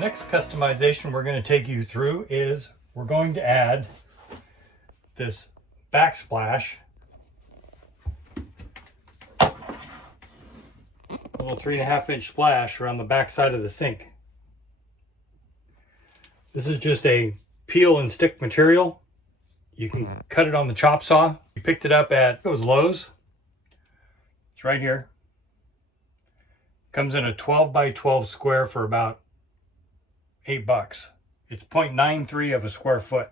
next customization we're going to take you through is we're going to add this backsplash, a little 3.5-inch splash around the back side of the sink. This is just a peel and stick material. You can cut it on the chop saw. We picked it up at, it was Lowe's. It's right here. Comes in a 12 by 12 square for about $8. It's 0.93 of a square foot.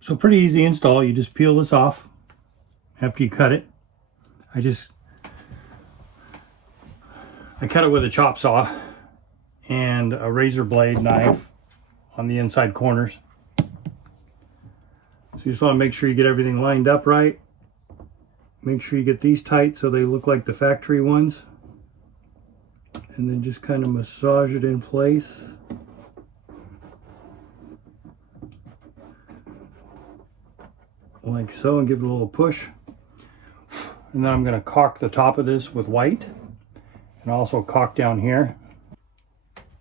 So pretty easy install. You just peel this off after you cut it. I cut it with a chop saw and a razor blade knife on the inside corners. So you just want to make sure you get everything lined up right. Make sure you get these tight so they look like the factory ones. And then just kind of massage it in place. Like so, and give it a little push. And then I'm going to caulk the top of this with white. And also caulk down here.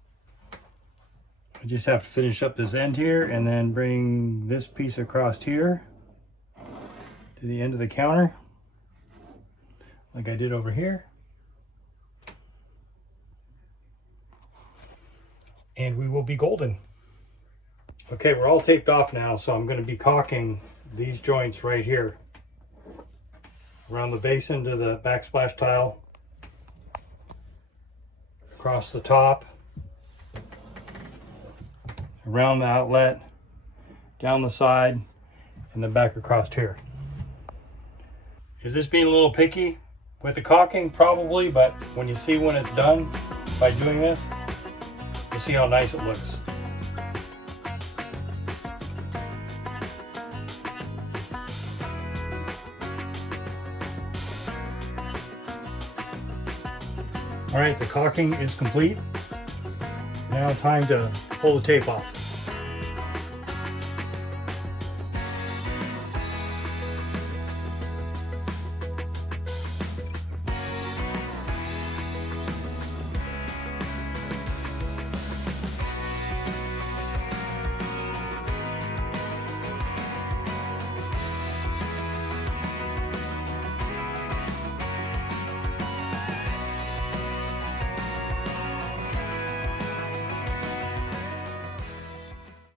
I just have to finish up this end here and then bring this piece across here to the end of the counter, like I did over here. And we will be golden. Okay, we're all taped off now, so I'm going to be caulking these joints right here around the base end of the backsplash tile, across the top, around the outlet, down the side, and then back across here. Is this being a little picky with the caulking? Probably, but when you see when it's done by doing this, you'll see how nice it looks. All right, the caulking is complete. Now time to pull the tape off.